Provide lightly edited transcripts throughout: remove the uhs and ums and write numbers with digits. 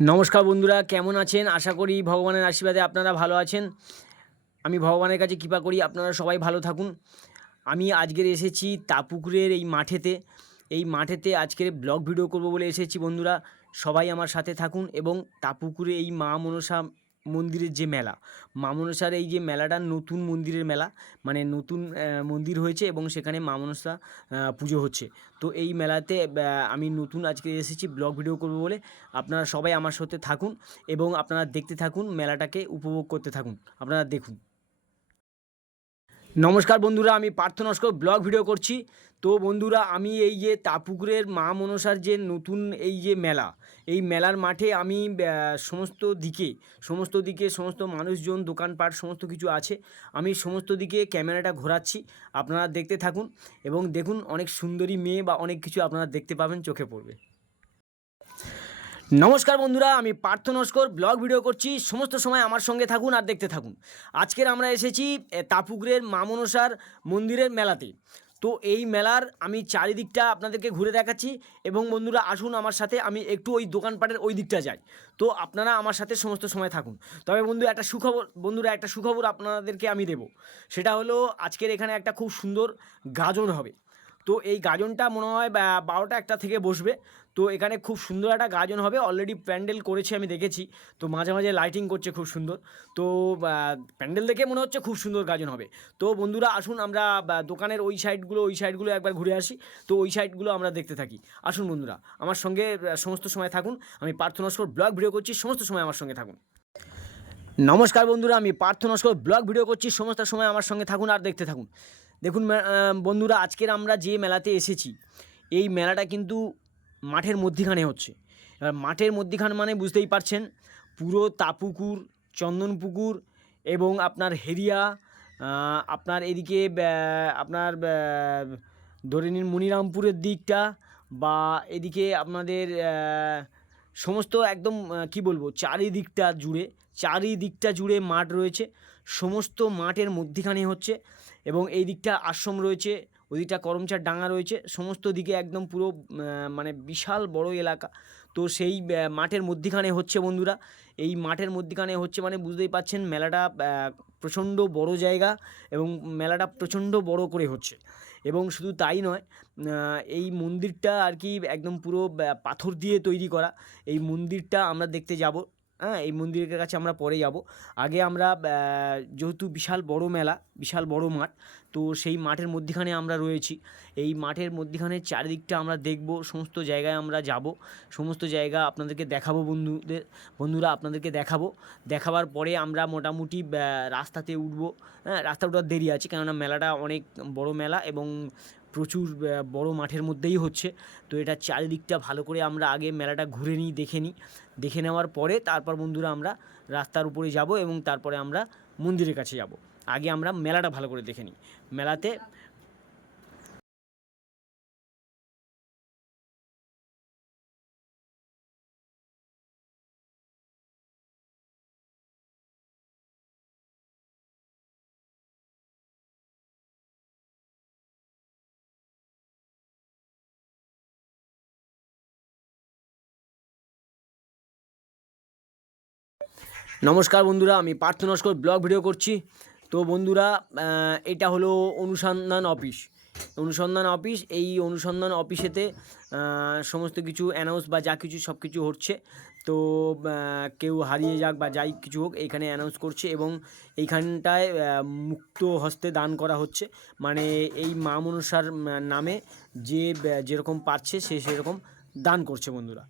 নমস্কার বন্ধুরা, কেমন আছেন? আশা করি ভগবানের আশীর্বাদে আপনারা ভালো আছেন। আমি ভগবানের কাছে কৃপা করি আপনারা সবাই ভালো থাকুন। আমি আজকের এসেছি তাপুকুরের এই মাঠেতে। এই মাঠেতে আজকের ব্লগ ভিডিও করব বলে এসেছি বন্ধুরা। সবাই আমার সাথে থাকুন এবং তাপুকুরে এই মা মনসা মন্দিরের যে মেলা, মা মনসার এই যে মেলাটা নতুন মন্দিরের মেলা, মানে নতুন মন্দির হয়েছে এবং সেখানে মা মনসা পুজো হচ্ছে। তো এই মেলাতে আমি নতুন আজকে এসেছি ব্লগ ভিডিও করব বলে। আপনারা সবাই আমার সাথে থাকুন এবং আপনারা দেখতে থাকুন, মেলাটাকে উপভোগ করতে থাকুন। আপনারা দেখুন। নমস্কার বন্ধুরা, আমি পার্থ নস্কর ব্লগ ভিডিও করছি। তো বন্ধুরা, আমি এই যে তাপুকুরের মা মনসার যে নতুন এই যে মেলা, এই মেলার মাঠে আমি সমস্ত দিকে সমস্ত মানুষজন, দোকানপাট সমস্ত কিছু আছে। আমি সমস্ত দিকে ক্যামেরাটা ঘোরাচ্ছি, আপনারা দেখতে থাকুন এবং দেখুন, অনেক সুন্দরী মেয়ে বা অনেক কিছু আপনারা দেখতে পাবেন, চোখে পড়বে। নমস্কার বন্ধুরা, আমি পার্থ নস্কর ব্লগ ভিডিও করছি। সমস্ত সময় আমার সঙ্গে থাকুন আর দেখতে থাকুন। আজকের আমরা এসেছি তাপুকুরের মা মনসার মন্দিরের মেলাতে। তো এই মেলার আমি চারিদিকটা আপনাদেরকে ঘুরে দেখাচ্ছি এবং বন্ধুরা আসুন আমার সাথে, আমি একটু ওই দোকানপাটের ওই দিকটা যাই। তো আপনারা আমার সাথে সমস্ত সময় থাকুন। তবে একটা সুখবর আপনাদেরকে আমি দেব। সেটা হলো, আজকের এখানে একটা খুব সুন্দর গাজন হবে। তো এই গাজনটা মনে হয় 12টা 1টা থেকে বসবে। তো এখানে খুব সুন্দর একটা গাজন হবে, অলরেডি প্যান্ডেল করেছে আমি দেখেছি। তো মাঝে মাঝে লাইটিং করছে খুব সুন্দর। তো প্যান্ডেল দেখে মনে হচ্ছে খুব সুন্দর গাজন হবে। তো বন্ধুরা আসুন, আমরা দোকানের ওই সাইডগুলো একবার ঘুরে আসি। তো ওই সাইডগুলো আমরা দেখতে থাকি। আসুন বন্ধুরা, আমার সঙ্গে সমস্ত সময় থাকুন। আমি পার্থ নস্কর ব্লগ ভিডিও করছি, সমস্ত সময় আমার সঙ্গে থাকুন। নমস্কার বন্ধুরা, আমি পার্থ নস্কর ব্লগ ভিডিও করছি, সমস্ত সময় আমার সঙ্গে থাকুন আর দেখতে থাকুন। দেখুন বন্ধুরা, আজকের আমরা যে মেলাতে এসেছি, এই মেলাটা কিন্তু মাঠের মধ্যিখানে হচ্ছে। এবার মাঠের মধ্যিখান মানে বুঝতেই পারছেন, পুরো তাপুকুর, চন্দনপুকুর এবং আপনার হেরিয়া, আপনার এদিকে আপনার ধরে নিন মনিরামপুরের দিকটা, বা এদিকে আপনাদের সমস্ত একদম কী বলবো, চারিদিকটা জুড়ে মাঠ রয়েছে। সমস্ত মাঠের মধ্যিখানে হচ্ছে এবং এই দিকটা আশ্রম রয়েছে, ওদিকটা করমচার ডাঙা রয়েছে, সমস্ত দিকে একদম পুরো মানে বিশাল বড় এলাকা। তো সেই মাঠের মধ্যিখানে হচ্ছে বন্ধুরা। এই মাঠের মধ্যিখানে হচ্ছে মানে বুঝতেই পারছেন, মেলাটা প্রচণ্ড বড় জায়গা এবং মেলাটা প্রচণ্ড বড় করে হচ্ছে। এবং শুধু তাই নয়, এই মন্দিরটা আর কি একদম পুরো পাথর দিয়ে তৈরি করা। এই মন্দিরটা আমরা দেখতে যাব। হ্যাঁ, এই মন্দিরের কাছে আমরা পরে যাব। আগে আমরা যেহেতু বিশাল বড় মেলা, বিশাল বড় মাঠ, তো সেই মাঠের মধ্যিখানে আমরা রয়েছি। এই মাঠের মধ্যিখানে চারিদিকটা আমরা দেখব, সমস্ত জায়গায় আমরা যাব, সমস্ত জায়গা আপনাদেরকে দেখাবো বন্ধুরা আপনাদেরকে দেখাবো। দেখাবার পরে আমরা মোটামুটি রাস্তাতে উঠবো। হ্যাঁ, রাস্তা ওঠার দেরি আছে, কেননা মেলাটা অনেক বড় মেলা এবং প্রচুর বড় মাঠের মধ্যেই হচ্ছে। তো এটা চারিদিকটা ভালো করে আমরা আগে মেলাটা ঘুরে নিই, দেখে নিই। দেখে নেওয়ার পরে তারপর বন্ধুরা আমরা রাস্তার উপরে যাব এবং তারপরে আমরা মন্দিরের কাছে যাব। আগে আমরা মেলাটা ভালো করে দেখে নিই। মেলাতে নমস্কার বন্ধুরা, আমি পার্থ নস্কর ব্লগ ভিডিও করছি। তো বন্ধুরা, এটা হলো অনুসন্ধান অফিস। এই অনুসন্ধান অফিসেতে সমস্ত কিছু অ্যানাউন্স বা যা কিছু সব কিছু হচ্ছে। তো কেউ হারিয়ে যাক বা যাই কিছু হোক, এইখানে অ্যানাউন্স করছে এবং এইখানটায় মুক্ত হস্তে দান করা হচ্ছে। মানে এই মা মনসার নামে যে যেরকম পাচ্ছে সে সেরকম দান করছে বন্ধুরা।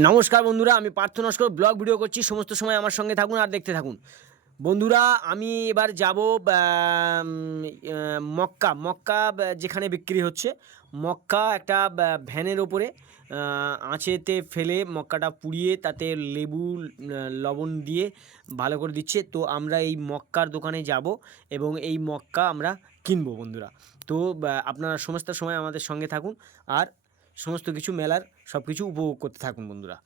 নমস্কার বন্ধুরা, আমি পার্থ নস্কর ব্লগ ভিডিও করছি। সমস্ত সময় আমার সঙ্গে থাকুন আর দেখতে থাকুন। বন্ধুরা, আমি এবার যাব মক্কা মক্কা যেখানে বিক্রি হচ্ছে মক্কা একটা ভ্যানের ওপরে আঁচেতে ফেলে মক্কাটা পুড়িয়ে তাতে লেবু লবণ দিয়ে ভালো করে দিচ্ছে। তো আমরা এই মক্কার দোকানে যাব এবং এই মক্কা আমরা কিনবো বন্ধুরা। তো আপনারা সমস্ত সময় আমাদের সঙ্গে থাকুন আর সমস্ত কিছু মেলার সব কিছু উপভোগ করতে থাকুন বন্ধুরা।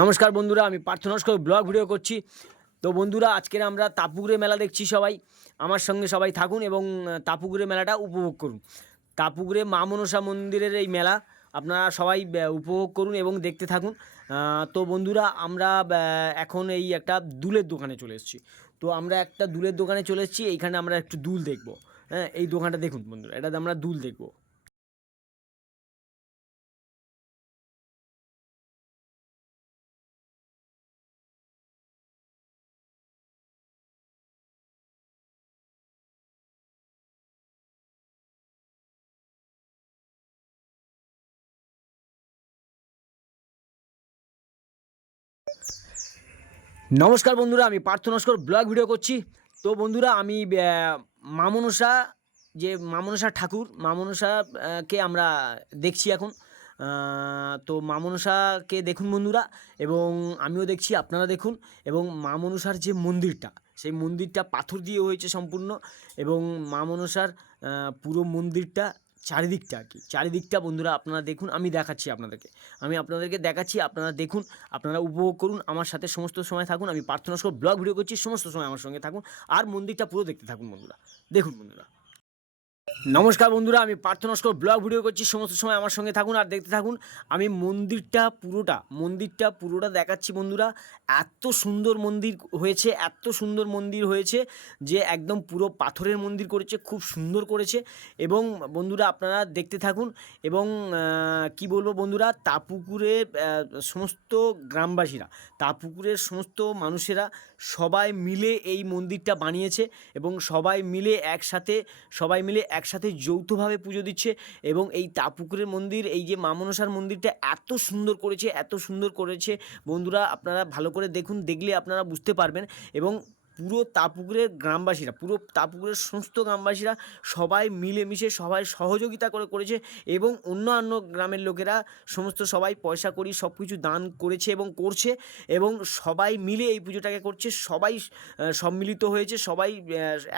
নমস্কার বন্ধুরা, আমি পার্থ নস্কর ব্লগ ভিডিও করছি। তো বন্ধুরা, আজকের আমরা তাপুকুরে মেলা দেখছি। সবাই আমার সঙ্গে সবাই থাকুন এবং তাপুকুরে মেলাটা উপভোগ করুন। তাপুকুরে মা মনসা মন্দিরের এই মেলা আপনারা সবাই উপভোগ করুন এবং দেখতে থাকুন। তো বন্ধুরা, আমরা এখন এই একটা দুলের দোকানে চলে এসেছি। তো আমরা একটা দুলের দোকানে চলে এসেছি। এইখানে আমরা একটু দুল দেখব। হ্যাঁ, এই দোকানটা দেখুন বন্ধুরা, এটাতে আমরা দুল দেখব। নমস্কার বন্ধুরা, আমি পার্থ নস্কর ব্লগ ভিডিও করছি। তো বন্ধুরা, আমি মা মনসা যে মা মনসা ঠাকুর মা মনসা কে আমরা দেখছি এখন। তো মা মনসাকে দেখুন বন্ধুরা, এবং আমিও দেখছি, আপনারা দেখুন। এবং মা মনসার যে মন্দিরটা, সেই মন্দিরটা পাথর দিয়ে হয়েছে সম্পূর্ণ। এবং মা মনসার পুরো মন্দিরটা চারিদিকটা আর কি, চারিদিকটা বন্ধুরা আপনারা দেখুন। আমি দেখাচ্ছি আপনাদেরকে, আমি আপনাদেরকে দেখাচ্ছি, আপনারা দেখুন, আপনারা উপভোগ করুন, আমার সাথে সমস্ত সময় থাকুন। আমি পার্থ নস্কর ব্লগ ভিডিও করছি, সমস্ত সময় আমার সঙ্গে থাকুন আর মন্দিরটা পুরো দেখতে থাকুন বন্ধুরা। দেখুন বন্ধুরা। নমস্কার বন্ধুরা, আমি পার্থ নস্কর ব্লগ ভিডিও করছি। সমস্ত সময় আমার সঙ্গে থাকুন আর দেখতে থাকুন। আমি মন্দিরটা পুরোটা দেখাচ্ছি বন্ধুরা। এত সুন্দর মন্দির হয়েছে, এত সুন্দর মন্দির হয়েছে যে একদম পুরো পাথরের মন্দির করেছে, খুব সুন্দর করেছে। এবং বন্ধুরা আপনারা দেখতে থাকুন। এবং কি বলবো বন্ধুরা, তাপুকুরের সমস্ত গ্রামবাসীরা, তাপুকুরের সমস্ত মানুষেরা সবাই মিলে এই মন্দিরটা বানিয়েছে এবং সবাই মিলে একসাথে যৌথভাবে পুজো দিচ্ছে। এবং এই তাপুকুরের মন্দির, এই যে মা মনসার মন্দিরটা এত সুন্দর করেছে বন্ধুরা, আপনারা ভালো করে দেখুন, দেখলে আপনারা বুঝতে পারবেন। এবং পুরো তাপুকুরের সমস্ত গ্রামবাসীরা সবাই মিলেমিশে সবাই সহযোগিতা করে করেছে। এবং অন্যান্য গ্রামের লোকেরা সবাই পয়সা কড়ি সব কিছু দান করেছে এবং করছে। এবং সবাই মিলে এই পুজোটাকে করছে, সবাই সম্মিলিত হয়েছে, সবাই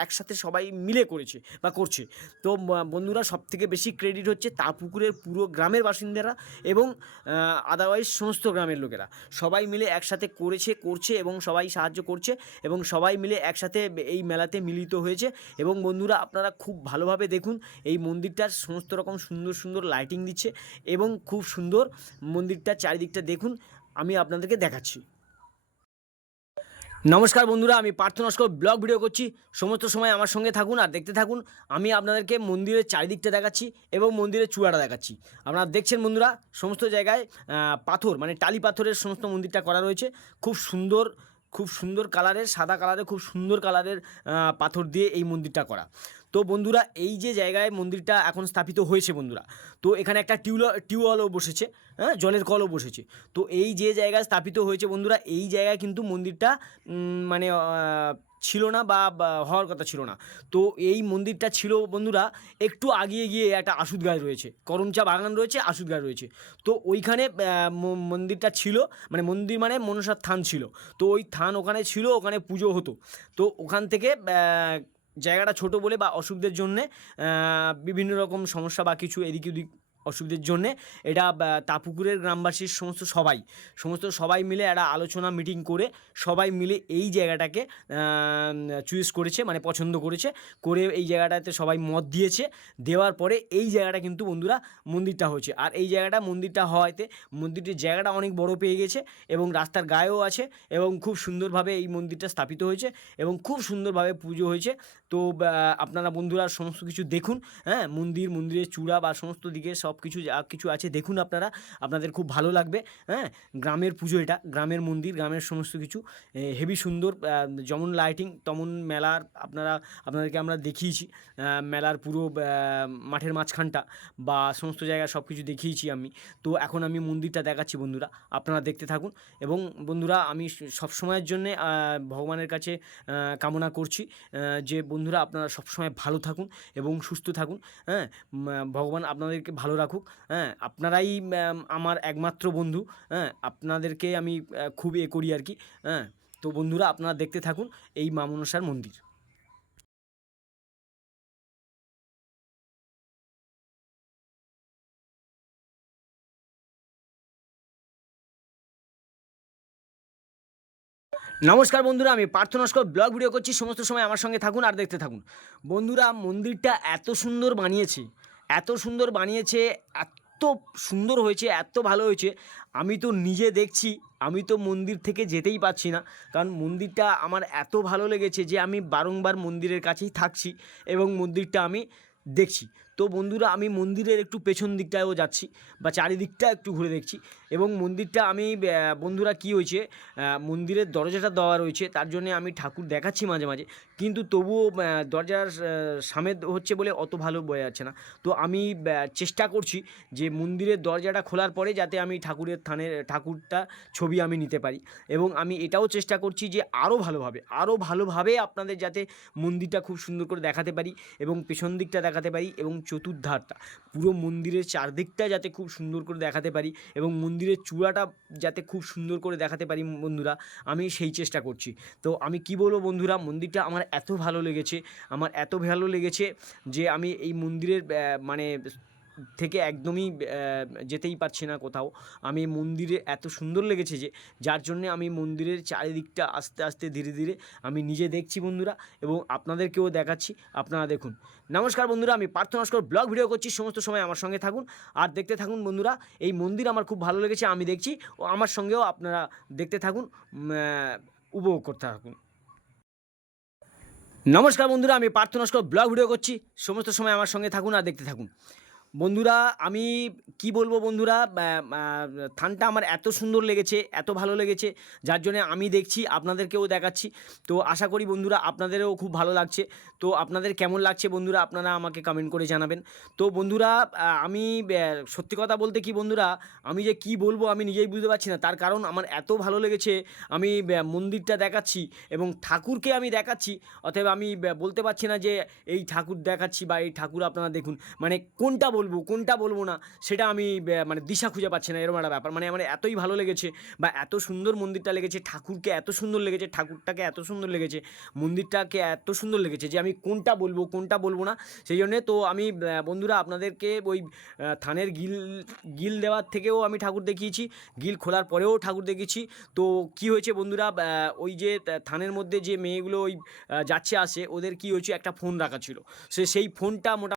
একসাথে সবাই মিলে করেছে বা করছে। তো বন্ধুরা, সবথেকে বেশি ক্রেডিট হচ্ছে তাপুকুরের পুরো গ্রামের বাসিন্দারা এবং আদারওয়াইজ সমস্ত গ্রামের লোকেরা সবাই মিলে একসাথে করছে এবং সবাই সাহায্য করছে এবং সবাই মিলে একসাথে এই মেলাতে মিলিত হয়েছে। এবং বন্ধুরা, আপনারা খুব ভালোভাবে দেখুন, এই মন্দিরটার সমস্ত রকম সুন্দর সুন্দর লাইটিং দিচ্ছে এবং খুব সুন্দর মন্দিরটার চারিদিকটা দেখুন, আমি আপনাদেরকে দেখাচ্ছি। নমস্কার বন্ধুরা, আমি পার্থ নস্কর ব্লগ ভিডিও করছি। সমস্ত সময় আমার সঙ্গে থাকুন আর দেখতে থাকুন। আমি আপনাদেরকে মন্দিরের চারিদিকটা দেখাচ্ছি এবং মন্দিরের চূড়াটা দেখাচ্ছি। আপনারা দেখছেন বন্ধুরা, সমস্ত জায়গায় পাথর মানে টালি পাথরের সমস্ত মন্দিরটা করা রয়েছে। খুব সুন্দর কালারের, সাদা কালারের, খুব সুন্দর কালারের পাথর দিয়ে এই মন্দিরটা করা। তো বন্ধুরা, এই যে জায়গায় মন্দিরটা এখন স্থাপিত হয়েছে বন্ধুরা, তো এখানে একটা টিউবওয়েলও বসেছে, হ্যাঁ, জলের কলও বসেছে। তো এই যে জায়গায় স্থাপিত হয়েছে বন্ধুরা, এই জায়গায় কিন্তু মন্দিরটা মানে ছিল না বা হওয়ার কথা ছিল না। তো এই মন্দিরটা ছিল বন্ধুরা একটু আগিয়ে গিয়ে একটা আশুদ গাছ রয়েছে, করমচা বাগান রয়েছে, আশুদ গাছ রয়েছে। তো ওইখানে মন্দিরটা ছিল, মানে মন্দির মানে মনসার থান ছিল। তো ওই থান ওখানে ছিল, ওখানে পুজো হতো। তো ওখান থেকে জায়গাটা ছোট বলে বা অসুখদের জন্যে বিভিন্ন রকম সমস্যা বা কিছু এদিক ওদিক অসুবিধার জন্যে এটা তাপুকুরের গ্রামবাসীর সমস্ত সবাই মিলে একটা আলোচনা মিটিং করে সবাই মিলে এই জায়গাটাকে চুজ করেছে, মানে পছন্দ করেছে, করে এই জায়গাটাতে সবাই মত দিয়েছে। দেওয়ার পরে এই জায়গাটা কিন্তু বন্ধুরা মন্দিরটা হয়েছে। আর এই মন্দিরটা হওয়াতে মন্দিরটির জায়গাটা অনেক বড় পেয়ে গেছে এবং রাস্তার গায়েও আছে এবং খুব সুন্দরভাবে এই মন্দিরটা স্থাপিত হয়েছে এবং খুব সুন্দরভাবে পুজো হয়েছে। তো আপনারা বন্ধুরা সমস্ত কিছু দেখুন, হ্যাঁ, মন্দিরের চূড়া বা সমস্ত দিকে সব কিছু যা কিছু আছে দেখুন, আপনাদের খুব ভালো লাগবে। হ্যাঁ, গ্রামের পুজো, এটা গ্রামের মন্দির, গ্রামের সমস্ত কিছু হেভি সুন্দর, যেমন লাইটিং তেমন মেলার আপনাদেরকে আমরা দেখিয়েছি। মেলার পুরো মাঠের মাঝখানটা বা সমস্ত জায়গা সব কিছু দেখিয়েছি আমি। তো এখন আমি মন্দিরটা দেখাচ্ছি বন্ধুরা, আপনারা দেখতে থাকুন। এবং বন্ধুরা আমি সবসময়ের জন্যে ভগবানের কাছে কামনা করছি যে বন্ধুরা আপনারা সবসময় ভালো থাকুন এবং সুস্থ থাকুন। হ্যাঁ, ভগবান আপনাদেরকে ভালো রাখুক। হ্যাঁ, আপনারাই আমার একমাত্র বন্ধু। হ্যাঁ, আপনাদেরকে আমি খুব করি আর কি। হ্যাঁ, তো বন্ধুরা আপনারা দেখতে থাকুন এই মা মনসার মন্দির। নমস্কার বন্ধুরা, আমি পার্থ নস্কর ব্লগ ভিডিও করছি। সমস্ত সময় আমার সঙ্গে থাকুন আর দেখতে থাকুন। বন্ধুরা মন্দিরটা এত সুন্দর বানিয়েছে, এত সুন্দর বানিয়েছে, এত সুন্দর হয়েছে, এত ভালো হয়েছে। আমি তো নিজে দেখছি, আমি তো মন্দির থেকে যেতেই পারছি না, কারণ মন্দিরটা আমার এত ভালো লেগেছে যে আমি বারংবার মন্দিরের কাছেই থাকছি এবং মন্দিরটা আমি দেখছি। তো বন্ধুরা আমি মন্দিরের একটু পেছন দিকটায়ও যাচ্ছি বা চারিদিকটা একটু ঘুরে দেখছি। এবং মন্দিরটা আমি বন্ধুরা কী হয়েছে, মন্দিরের দরজাটা দেওয়া রয়েছে, তার জন্যে আমি ঠাকুর দেখাচ্ছি মাঝে মাঝে, কিন্তু তবুও দরজার সামনে হচ্ছে বলে অত ভালো বোঝা যাচ্ছে না। তো আমি চেষ্টা করছি যে মন্দিরের দরজাটা খোলার পরে যাতে আমি ঠাকুরটা ছবি আমি নিতে পারি। এবং আমি এটাও চেষ্টা করছি যে আরও ভালোভাবে আপনাদের যাতে মন্দিরটা খুব সুন্দর করে দেখাতে পারি এবং পেছন দিকটা দেখাতে পারি এবং চতুর্ধারটা পুরো মন্দিরের চারদিকটা যাতে খুব সুন্দর করে দেখাতে পারি এবং মন্দিরের চূড়াটা যাতে খুব সুন্দর করে দেখাতে পারি বন্ধুরা, আমি সেই চেষ্টা করছি। তো আমি কি বলবো বন্ধুরা, মন্দিরটা আমার এত ভালো লেগেছে যে আমি এই মন্দিরের মানে থেকে একদমই যেতেই পারছি না কোথাও। আমি মন্দিরে এত সুন্দর লেগেছে যে যার জন্যে আমি মন্দিরের চারিদিকটা আস্তে আস্তে ধীরে ধীরে আমি নিজে দেখছি বন্ধুরা এবং আপনাদেরকেও দেখাচ্ছি, আপনারা দেখুন। নমস্কার বন্ধুরা, আমি পার্থ নস্কর ব্লগ ভিডিও করছি। সমস্ত সময় আমার সঙ্গে থাকুন আর দেখতে থাকুন বন্ধুরা। এই মন্দির আমার খুব ভালো লেগেছে, আমি দেখছি, ও আমার সঙ্গেও আপনারা দেখতে থাকুন, উপভোগ করতে থাকুন। নমস্কার বন্ধুরা, আমি পার্থ নস্কর ব্লগ ভিডিও করছি। সমস্ত সময় আমার সঙ্গে থাকুন আর দেখতে থাকুন। বন্ধুরা আমি কি বলবো বন্ধুরা, থানটা আমার এত সুন্দর লেগেছে, এত ভালো লেগেছে, যার জন্য আমি দেখছি, আপনাদেরকেও দেখাচ্ছি। তো আশা করি বন্ধুরা আপনাদেরও খুব ভালো লাগছে। তো আপনাদের কেমন লাগছে বন্ধুরা আপনারা আমাকে কমেন্ট করে জানাবেন। তো বন্ধুরা আমি সত্যি কথা বলতে কি বন্ধুরা, আমি যে কি বলবো আমি নিজেই বুঝতে পারছি না, তার কারণ আমার এত ভালো লেগেছে। আমি মন্দিরটা দেখাচ্ছি এবং ঠাকুরকে আমি দেখাচ্ছি, অতএব আমি বলতে পারছি না যে এই ঠাকুর দেখাচ্ছি বা এই ঠাকুর আপনারা দেখুন, মানে কোনটা বলবো না সেটা আমি মানে দিশা খুঁজে পাচ্ছি না, এরকম একটা ব্যাপার। মানে আমার এতই ভালো লেগেছে বা এত সুন্দর মন্দিরটা লেগেছে, ঠাকুরকে এত সুন্দর লেগেছে, ঠাকুরটাকে এত সুন্দর লেগেছে, মন্দিরটাকে এত সুন্দর লেগেছে যে আমি কোনটা বলবো না। সেই জন্যে তো আমি বন্ধুরা আপনাদেরকে ওই থানের গিল দেওয়ার থেকেও আমি ঠাকুর দেখিয়েছি, গিল খোলার পরেও ঠাকুর দেখিয়েছি। তো কি হয়েছে বন্ধুরা, ওই যে থানের মধ্যে যে মেয়েগুলো ওই যাচ্ছে আসে, ওদের কি হয়েছে, একটা ফোন রাখা ছিল, সেই ফোনটা